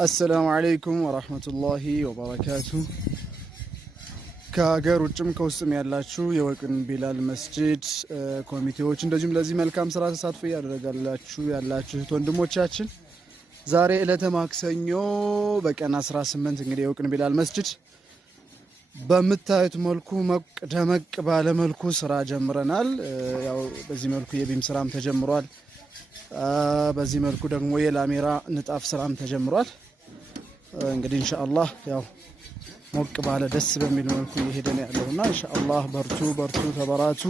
السلام عليكم ورحمة الله وبركاته. ከሀገር ውጭም ከውስጥም ያላችሁ የወቅን ቢላል መስጂድ ኮሚቴዎች እንደዚሁም ለዚህ መልካም ስራ ተሳትፎ ያደረጋላችሁ ያላችሁ ወንድሞቻችን ዛሬ ዕለተ ማክሰኞ በቀን 18 እንግዲህ የወቅን ቢላል መስጂድ በምታዩት መልኩ ደመቅ ባለ መልኩ ስራ ጀምረናል። ያው በዚህ መልኩ የቢም ስራም ተጀምሯል። በዚህ መልኩ ደግሞ የላሜራ ንጣፍ ስራም ተጀምሯል። እንግዲህ ኢንሻአላህ ያው ሞቅ ባለ ደስ በሚል መልኩ እየሄደ ነው ያለውና ኢንሻአላህ በርቱ ተበራቱ።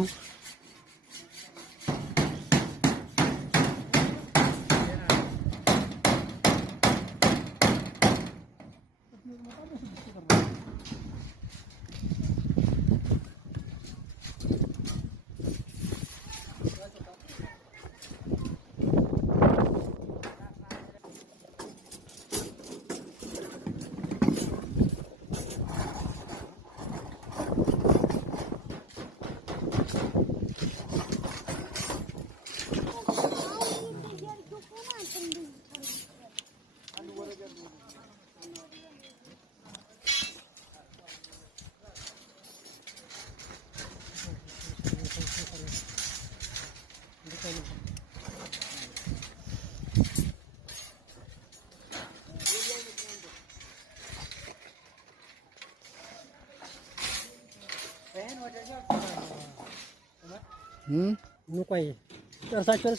ቆይ ጨርሳችሁ